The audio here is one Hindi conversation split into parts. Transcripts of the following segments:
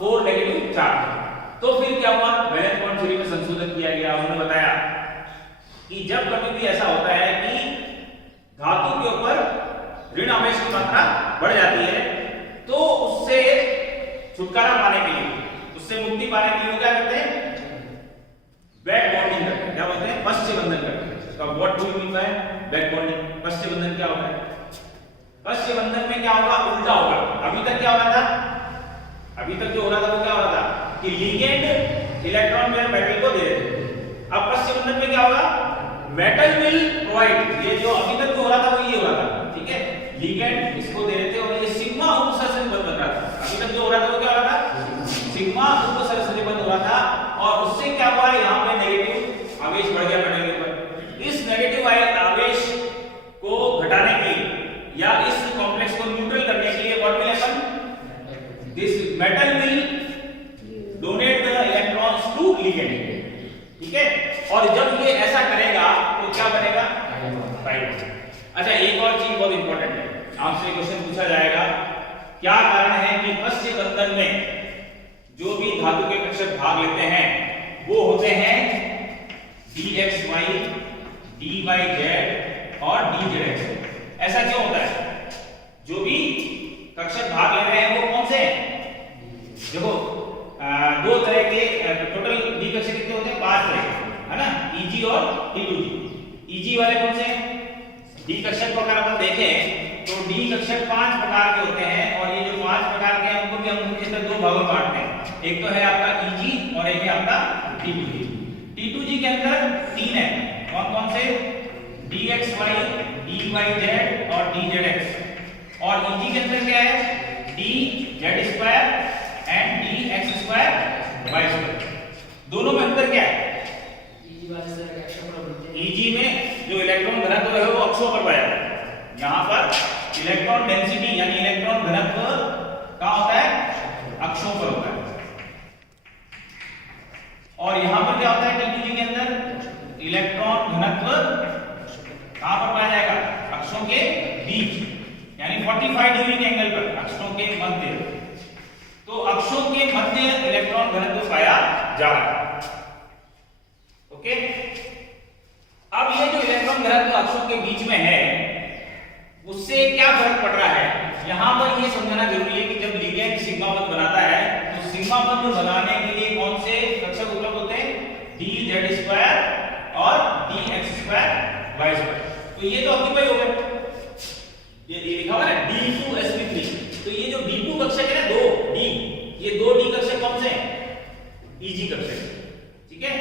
4 नेगेटिव चार्ज। तो फिर क्या हुआ, वैलेंस बॉन्ड थ्योरी में संशोधन किया गया। उन्होंने बताया कि जब कभी भी ऐसा होता है कि धातु के ऊपर ऋण आवेश की मात्रा बढ़ जाती है, तो उससे छुटकारा पाने के लिए, उससे मुक्ति पाने के लिए क्या करते हैं, बैक बॉन्डिंग करते हैं। क्या बोलते हैं, पश्च बंधन करते हैं। तो what do you mean by back bonding? पश्च बंधन क्या होता है? पश्च बंधन में क्या होगा, उल्टा होगा। अभी तक क्या हो रहा था, अभी तक जो हो रहा था वो क्या हो रहा था कि लिगेंड इलेक्ट्रॉन में मेटल को दे रहे थे। अब पश्च बंधन में क्या होगा, मेटल विल प्रोवाइड। ये जो अभी तक जो हो रहा था वो ये हो रहा था, ठीक है, लिगेंड इसको दे रहे थे और ये सिग्मा उपसर्जन बंध बन रहा था। अभी तक जो हो रहा था वो क्या हो रहा था, सिग्मा उपसर्जन बंध हो रहा था। और उससे क्या हुआ, यहाँ पे नेगेटिव आवेश बढ़ गया मेटल के ऊपर। इस नेगेटिव आवेश को घटाने के लिए या इस कॉम्प्लेक्स को न्यूट्रल करने के लिए what will happen, this metal will donate the electrons to ligand, ठीक है। और जब ये ऐसा करेगा तो क्या बनेगा, राइट। अच्छा, एक और चीज बहुत इंपॉर्टेंट है, आपसे क्वेश्चन पूछा जाएगा, क्या कारण है कि पश्च बंधन में जो भी धातु के कक्षक भाग लेते हैं वो होते हैं dxy, dyz और dzx। ऐसा क्यों होता है? जो भी कक्षक भाग ले रहे हैं वो कौन से हैं? देखो, दो तरह के टोटल डी कक्षक कितने होते हैं, 5 तरह के, है ना, Eg और T2G। Eg वाले कौन से हैं? डी कक्षक को अगर अपन देखें तो डी कक्षक 5 प्रकार के होते हैं, और ये जो 5 प्रकार के हैं उनको भी हम मुख्यतः 2 भागों में बांटते हैं। एक तो है आपका Eg और एक है आपका T2G। T2G के अंदर 3 है, कौन कौन से, dxy, dyz और dzx। और Eg के अंदर क्या है, dz² एंड dx²y²। दोनों में अंतर क्या है? Eg में जो इलेक्ट्रॉन घनत्व है वो अक्षों पर पाया जाता है। यहाँ पर इलेक्ट्रॉन डेंसिटी यानी इलेक्ट्रॉन घनत्व कहाँ होता है, अक्षों पर होता है। और यहाँ पर क्या होता है, T2G के अंदर इलेक्ट्रॉन घनत्व कहाँ पर पाया जाएगा, अक्षों के बीच, यानी 45 डिग्री के एंगल पर, अक्षों के मध्य। तो अक्षों के मध्य इलेक्ट्रॉन घनत्व पाया जा रहा है, ओके। अब ये जो इलेक्ट्रॉन घनत्व अक्षों के बीच में है उससे क्या फर्क पड़ रहा है, यहां पर ये समझना जरूरी है कि जब लिगेंड सिग्मा बंध बनाता है तो सिग्मा बंध बनाने के लिए कौन से कक्षक उपलब्ध होते हैं, dz² और dx²y²। तो ये तो ऑक्यूपाई हो गए, ये लिखा हुआ है d2sp3। तो ये जो d2 कक्षक है ना, 2d, ये 2d कक्षक कौन से हैं, Eg कक्षक, ठीक है।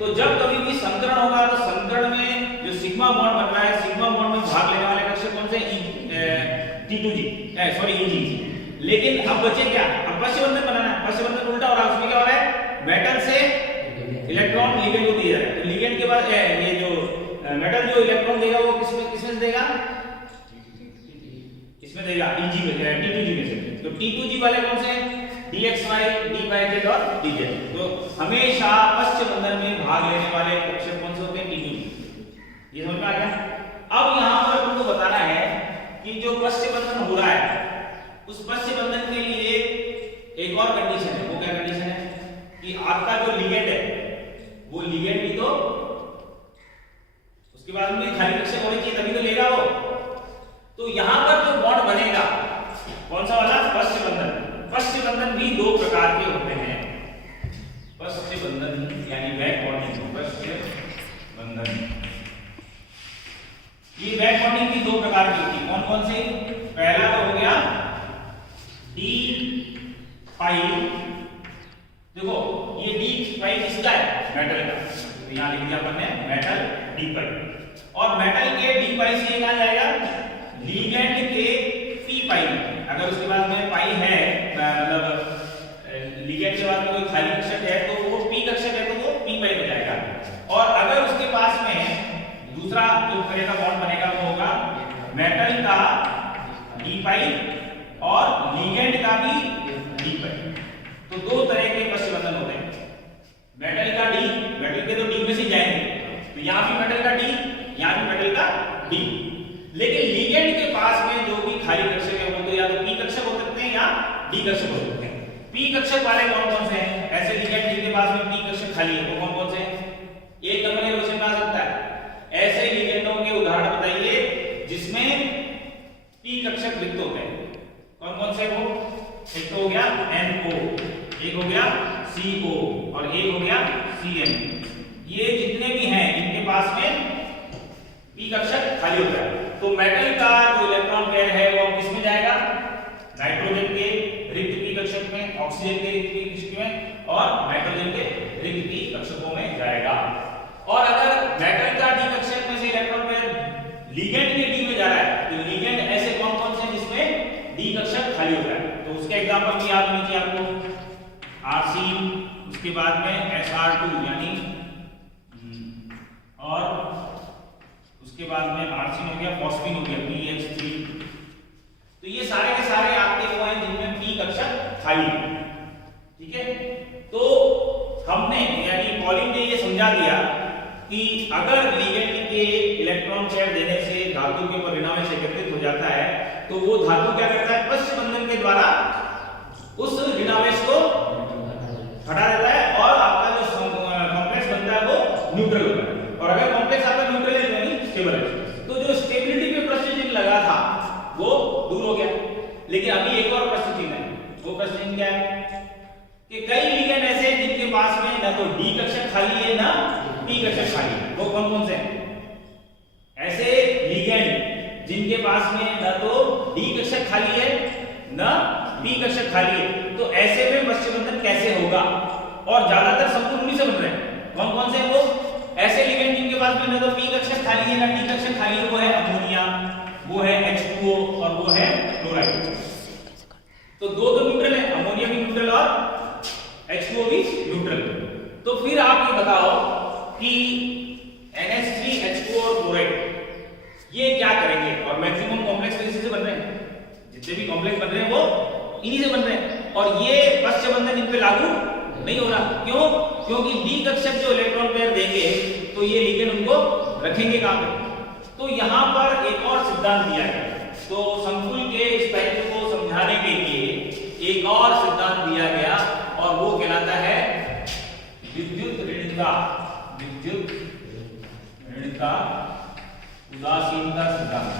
तो जब कभी भी संकरण होगा तो संकरण में जो सिग्मा बॉन्ड बन रहा है, सिग्मा बॉन्ड में भाग लेने वाले कक्षक कौन से, T2G, सॉरी Eg। लेकिन अब बचे क्या, अब पश्च बंधन बनाना है। पश्च बंधन उल्टा हो रहा है, उसमें क्या हो रहा है, मेटल से इलेक्ट्रॉन लिगेंड को दिया जा रहा है। तो लिगेंड के बाद ये जो मेटल जो इलेक्ट्रॉन देगा वो किसमें देगा, इसमें देगा Eg में, T2G में से। तो T2G वाले कौन से, dxy, dyz और dz। तो हमेशा पश्च बंधन में भाग लेने वाले कक्षक कौन से होते हैं, T2G। ये समझ में आ गया। अब यहाँ पर तुमको बताना है कि जो पश्च बंधन हो रहा है उस पश्च बंधन के लिए एक और कंडीशन है। वो क्या कंडीशन है कि आपका जो लिगेंड है वो लिगेंड भी तो उसके बाद में खाली कक्षक होनी चाहिए, तभी तो लेगा वो। तो यहाँ पर जो बॉन्ड बनेगा कौन सा वाला, पश्च बंधन। पश्च बंधन भी 2 प्रकार के होते हैं। पश्च बंधन यानी बैक बॉन्डिंग, पश्च बंधन, ये बैक बॉन्डिंग भी 2 प्रकार की होती है। कौन कौन से, पहला तो हो गया d पाई, देखो ये d पाई किसका है, मेटल का। तो यहां लिख दिया अपन ने मेटल d पाई, और मेटल के d पाई से कहां जाएगा, लिगेंड के p पाई। अगर उसके बाद में पाई है, मतलब लिगेंड के बाद में कोई खाली कक्षक है तो वो p कक्षक है तो वो p पाई हो जाएगा। और अगर उसके पास में दूसरा जो तरह का बॉन्ड बनेगा वो होगा मेटल का d पाई और लिगेंड का भी d पाई। तो 2 तरह के पश्च बंधन होते हैं। मेटल का d, मेटल के तो d में से जाएंगे, तो यहां भी मेटल का d, यहां भी मेटल का d। लेकिन लिगेंड के पास में जो भी खाली कक्षक है वो तो या तो p कक्षक हो सकते हैं या d कक्षक हो सकते हैं। p कक्षक कक्षक वाले कौन कौन से हैं? ऐसे लिगेंड जिनके पास में p कक्षक खाली है वो कौन कौन से हैं? एक नंबर में क्वेश्चन आ सकता है। ऐसे लिगेंडों के उदाहरण बताइए जिसमें p कक्षक रिक्त होते हैं। कौन कौन से वो? एक तो हो गया NO, एक हो गया CO और एक हो गया CN। ये जितने भी हैं इनके पास में p कक्षक खाली होता है। तो मेटल का जो इलेक्ट्रॉन पेयर है वो किसमें जाएगा? नाइट्रोजन के रिक्त p कक्षक में, ऑक्सीजन के रिक्त p कक्षक में और नाइट्रोजन के रिक्त p कक्षकों में जाएगा। और अगर मेटल का d कक्षक में से इलेक्ट्रॉन पेयर लिगेंड के d में जा रहा है तो लिगेंड ऐसे कौन कौन से जिसमें d कक्षक खाली होता है? तो उसके एग्जांपल भी याद होनी चाहिए आपको। Rc, उसके बाद में Sr2 यानी और उसके बाद में आर्सिन हो गया, फॉस्फीन हो गया PH3। तो ये सारे के सारे आपके वो हैं जिनमें p कक्षक खाली है। ठीक है, तो हमने यानी पॉलिंग ने ये समझा दिया कि अगर लिगेंड के इलेक्ट्रॉन पेयर देने से धातु के ऊपर ऋणावेश एकत्रित हो जाता है तो वो धातु क्या करता है? पश्च बंधन के द्वारा उस ऋणावेश को हटा देता है और आपका जो कॉम्प्लेक्स बनता है वो न्यूट्रल होता है। और अगर कॉम्प्लेक्स आपका न्यूट्रल है यानी स्टेबल है, तो जो स्टेबिलिटी पे प्रश्न चिन्ह लगा था वो दूर हो गया। लेकिन अभी एक और प्रश्न चिन्ह है। वो प्रश्न चिन्ह क्या है कि कई लिगेंड ऐसे हैं जिनके पास में ना तो d कक्षक खाली है ना p कक्षक खाली है। वो कौन कौन से हैं? ऐसे लिगेंड जिनके पास में ना तो d कक्षक खाली है ना p कक्षक खाली है, तो ऐसे में पश्च बंधन कैसे होगा? और ज्यादातर संपूर्ण उन्हीं से बन रहे हैं। कौन कौन से वो? ऐसे लिगेंड जिनके पास में ना तो p कक्षक खाली है ना d कक्षक खाली है, वो है अमोनिया, वो है H2O और वो है क्लोराइड। तो दो तो न्यूट्रल है, अमोनिया भी न्यूट्रल और H2O भी न्यूट्रल। तो फिर आप ये बताओ कि NH3H2O और क्लोराइड ये क्या करेंगे? और मैक्सिमम कॉम्प्लेक्स इसी से बन रहे हैं, जितने भी कॉम्प्लेक्स बन रहे हैं वो इन्हीं से बन रहे हैं। और ये पश्च बंधन इन पे लागू नहीं हो रहा। क्यों? क्योंकि d कक्षक जो इलेक्ट्रॉन पेयर देंगे तो ये लिगेंड उनको रखेंगे कहां पे? तो यहां पर एक और सिद्धांत दिया गया। तो संकुल के इस पहलू को समझाने के लिए एक और सिद्धांत दिया गया और वो कहलाता है विद्युत ऋणता। विद्युत ऋणता उदासीनता सिद्धांत।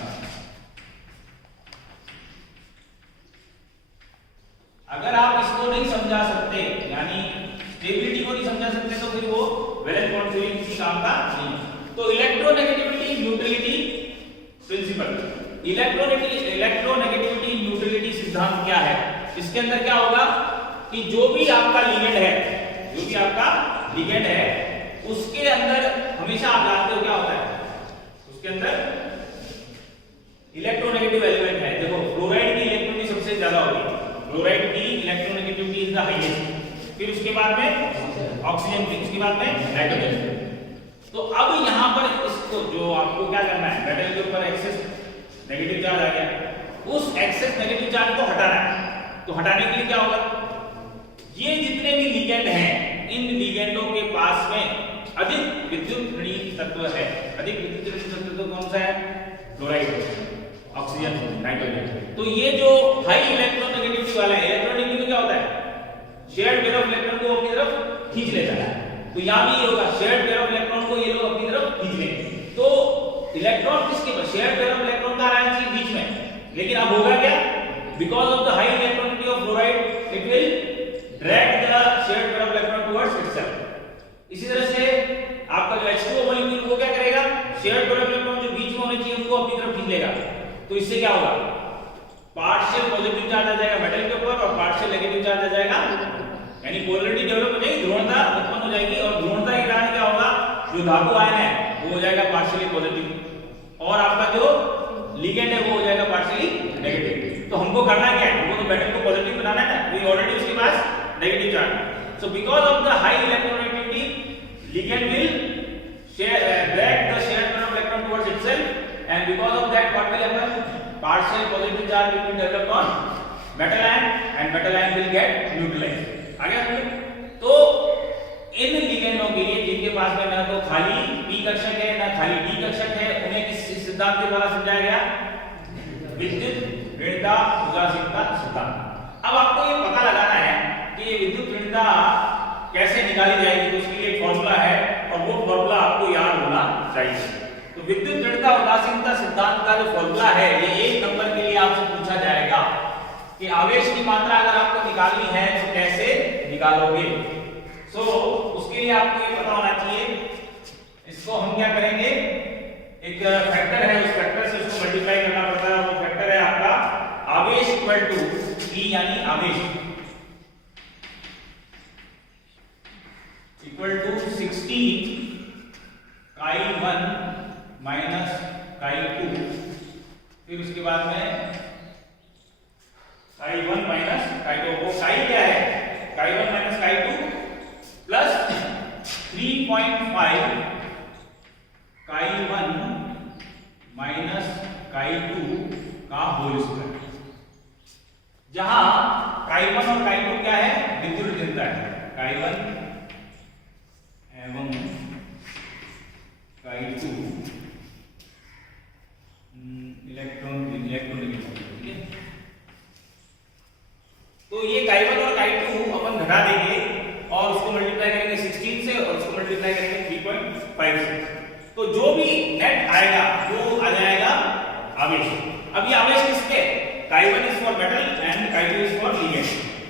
अगर आप इसको नहीं समझा सकते यानी स्टेबिलिटी को नहीं समझा सकते तो फिर वो वैलेंस बॉन्ड थ्योरी किसी काम का नहीं। तो electronegativity neutrality principle, electronegativity neutrality सिद्धांत क्या है? इसके अंदर क्या होगा कि जो भी आपका लिगेंड है, जो भी आपका लिगेंड है उसके अंदर हमेशा आप जानते हो क्या होता है? उसके अंदर इलेक्ट्रोनेगेटिव एलिमेंट है। देखो फ्लोराइड की इलेक्ट्रोनेगेटिविटी सबसे ज्यादा होगी, फ्लोराइड की इलेक्ट्रोनेगेटिविटी इज द हाईएस्ट। फिर उसके बाद में ऑक्सीजन की, उसके बाद में नाइट्रोजन। तो अब यहां पर इसको जो आपको क्या करना है, मेटल के ऊपर एक्सेस नेगेटिव चार्ज आ गया, उस एक्सेस नेगेटिव चार्ज को हटाना है। तो हटाने के लिए क्या होगा? ये जितने भी लिगेंड हैं इन लिगेंडों के पास में अधिक विद्युत ऋणी तत्व है। अधिक विद्युत ऋणी तत्व कौन सा है? Fluoride, oxygen, nitrogen. तो ये जो हाई इलेक्ट्रोनेगेटिविटी वाला है, इलेक्ट्रोनेगेटिविटी क्या होता है? शेयर्ड पेयर ऑफ इलेक्ट्रॉन को अपनी तरफ खींच लेता है। तो यहां भी ये होगा, शेयर्ड पेयर ऑफ इलेक्ट्रॉन को ये लोग अपनी तरफ खींच लेंगे। तो इलेक्ट्रॉन किसके पास? शेयर्ड पेयर ऑफ इलेक्ट्रॉन का रहना चाहिए बीच में, लेकिन अब होगा क्या? Because of the high electronegativity of fluoride it will drag the shared pair of electron towards itself. इसी तरह से आपका जो H2O मॉलिक्यूल वो क्या करेगा? शेयर्ड पेयर ऑफ इलेक्ट्रॉन जो बीच में होने चाहिए उनको अपनी तरफ खींच लेगा। तो इससे क्या होगा? पार्शियल पॉजिटिव चार्ज आ जाएगा मेटल के ऊपर और पार्शियल नेगेटिव चार्ज आ जाएगा, यानी पोलैरिटी डेवलप हो जाएगी, ध्रुवणता उत्पन्न हो जाएगी। और ध्रुवणता के कारण क्या होगा? जो धातु आयन है वो हो जाएगा पार्शियली पॉजिटिव और आपका जो लिगेंड है वो हो जाएगा पार्शियली नेगेटिव। तो हमको करना क्या है? हमको तो मेटल को पॉजिटिव बनाना है ना, वो ऑलरेडी उसके पास negative charge. So because of the high electronegativity ligand will drag the shared pair of electron towards itself and because of that what will happen? Partial positive charge will be developed on metal ion and metal ion will get neutralized. आ गया समझ? तो इन लिगेंडों के लिए जिनके पास में ना तो खाली p कक्षक है ना खाली d कक्षक है, उन्हें किस सिद्धांत के द्वारा समझाया गया? विद्युत ऋणता उदासीनता सिद्धांत। अब आपको ये पता लगाना है कि ये विद्युत ऋणता कैसे निकाली जाएगी, तो उसके लिए एक फॉर्मूला है और वो फॉर्मूला आपको याद होना चाहिए। तो विद्युत ऋणता उदासीनता सिद्धांत का जो फॉर्मूला है, ये 1 नंबर के लिए आपसे पूछा जाएगा कि आवेश की मात्रा अगर आपको निकालनी है तो कैसे निकालोगे। सो उसके लिए आपको ये पता होना चाहिए, इसको हम क्या करेंगे, एक फैक्टर है, उस फैक्टर से उसको मल्टीप्लाई करना पड़ता है। वो फैक्टर है आपका आवेश इक्वल टू E यानी आवेश equal to 16 chi1 minus chi2, फिर उसके बाद में chi1 माइनस chi2। वो chi क्या है, chi1 minus chi2 plus 3.5 chi1 minus chi2 का होल स्क्वायर, जहां chi1 और chi2 क्या है, विद्युत ऋणता है। chi1 एवं chi2 इलेक्ट्रॉन ठीक है। तो ये chi1 और chi2 अपन घटा देंगे और उसको मल्टीप्लाई करेंगे 16 से और उसको मल्टीप्लाई करेंगे 3.5 से, तो जो भी नेट आएगा वो आ जाएगा आवेश। अब ये आवेश किसके, chi1 is for metal and chi2 is for ligand,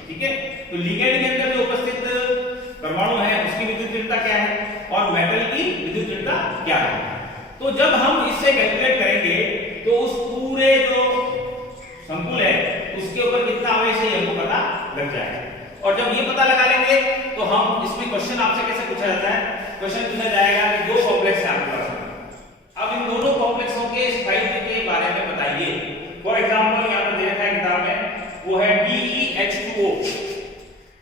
ठीक है। तो लिगेंड के अंदर जो उपस्थित परमाणु है उसकी विद्युत ऋणता क्या है और मेटल की विद्युत ऋणता क्या है। तो जब हम इससे कैलकुलेट करेंगे तो उस पूरे जो संकुल है उसके ऊपर कितना आवेश है हमको पता लग जाएगा। और जब ये पता लगा लेंगे तो हम इसमें क्वेश्चन आपसे कैसे पूछा जाता है, क्वेश्चन पूछा जाएगा कि दो कॉम्प्लेक्स है आपके पास, अब इन दोनों कॉम्प्लेक्सों के स्थायित्व के बारे में बताइए। फॉर एग्जांपल यहां पर दे रखा है किताब में, वो है BeH2O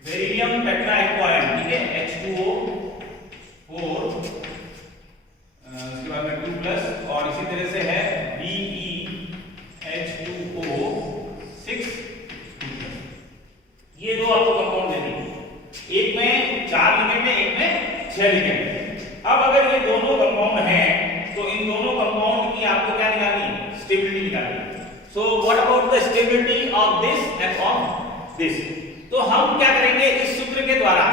बेरिलियम टेट्राएक्वायन, ठीक है, H2O4 उसके बाद में 2 प्लस, और इसी तरह से है BeH2O6। ये दो आपको कंपाउंड दे दी, एक में 4 लिगेंड है, एक में 6 लिगेंड है। अब अगर ये दोनों कंपाउंड हैं तो इन दोनों कंपाउंड की आपको क्या निकालनी, स्टेबिलिटी निकालनी। So what about the stability of this end of this. तो हम क्या करेंगे, इस सूत्र के द्वारा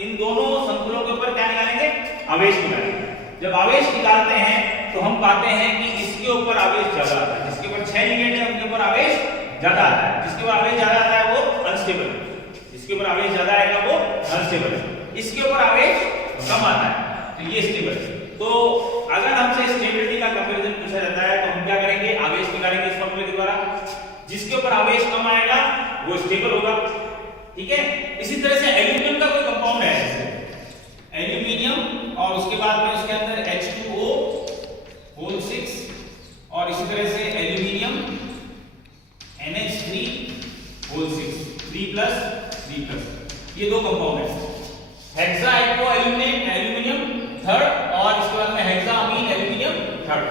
इन दोनों संकुलों के ऊपर क्या निकालेंगे, आवेश निकालेंगे। जब आवेश निकालते हैं तो हम पाते हैं कि इसके ऊपर आवेश ज्यादा आता है, जिसके ऊपर 6 लिगेंड है उनके ऊपर आवेश ज्यादा आता है, जिसके ऊपर आवेश ज्यादा आता है वो अनस्टेबल है, जिसके ऊपर आवेश ज्यादा आएगा वो अनस्टेबल है, इसके ऊपर आवेश कम आता है तो ये स्टेबल है। तो अगर हमसे स्टेबिलिटी का कंपैरिजन पूछा जाता है तो हम क्या करेंगे, आवेश निकालेंगे इस फॉर्मूले के द्वारा, जिसके ऊपर आवेश कम आएगा वो स्टेबल होगा, ठीक है। इसी तरह से एल्यूमिनियम का कोई कंपाउंड है, एल्यूमिनियम और उसके बाद में उसके अंदर H2O6 और इसी तरह से एल्यूमिनियम NH3O6 3+, ये दो कंपाउंड है। हेक्सा एक्वा एल्यूमिनियम थर्ड और इसके बाद में हेक्सा अमीन एल्यूमिनियम थर्ड।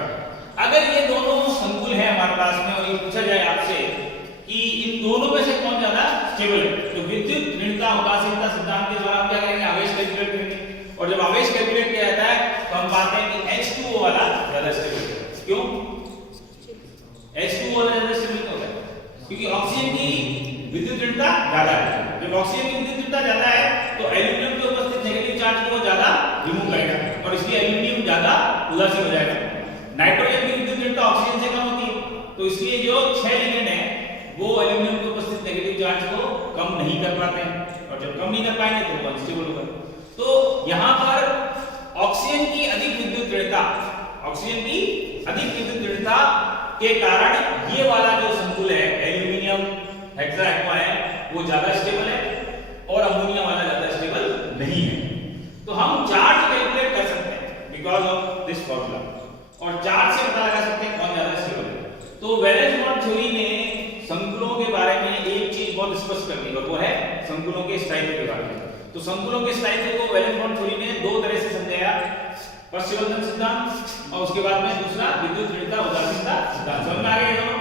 अगर ये दोनों संकुल है हमारे पास में और ये पूछा जाए आपसे कि इन दोनों में से कौन ज्यादा स्टेबल है, तो विद्युत ऋणता उदासीनता सिद्धांत के द्वारा हम क्या करेंगे, आवेश कैलकुलेट करेंगे। और जब आवेश कैलकुलेट किया जाता है तो हम पाते हैं कि H2O वाला ज्यादा स्टेबल है। क्यों H2O वाला ज्यादा स्टेबल क्यों है, क्योंकि ऑक्सीजन की विद्युत ऋणता ज्यादा है। जब ऑक्सीजन की विद्युत ऋणता ज्यादा है तो एल्यूमिनियम के उपस्थित नेगेटिव चार्ज को ज्यादा रिमूव करेगा और इसलिए एल्यूमिनियम ज्यादा उदासीन हो जाएगा। नाइट्रोजन की विद्युत ऋणता ऑक्सीजन से कम होती है तो इसलिए जो 6 लिगेंड है वो एल्यूमिनियम के उपस्थित नेगेटिव चार्ज को कम नहीं कर पाते हैं, और जब कम नहीं कर पाएंगे तो वो अनस्टेबल होगा। तो यहाँ पर ऑक्सीजन की अधिक विद्युत ऋणता, ऑक्सीजन की अधिक विद्युत ऋणता के कारण ये वाला जो संकुल है एल्यूमिनियम हेक्सा एक्वायन वो ज्यादा स्टेबल है और अमोनिया वाला ज्यादा स्टेबल नहीं है। तो हम चार्ज कैलकुलेट कर सकते हैं बिकॉज ऑफ दिस फॉर्मूला, और चार्ज से पता लगा सकते हैं कौन ज्यादा स्टेबल है। तो वैलेंस बॉन्ड थ्योरी ने संकुलों के बारे में एक चीज बहुत स्पष्ट कर दी, और वो है संकुलों के स्थायित्व के बारे में। तो संकुलों के स्थायित्व को वैलेंस बॉन्ड थ्योरी ने दो तरह से समझाया, पश्चिमबंधन सिद्धांत और उसके बाद में दूसरा विद्युत ऋणता उदासीनता सिद्धांत। समझ में आ गया दोनों?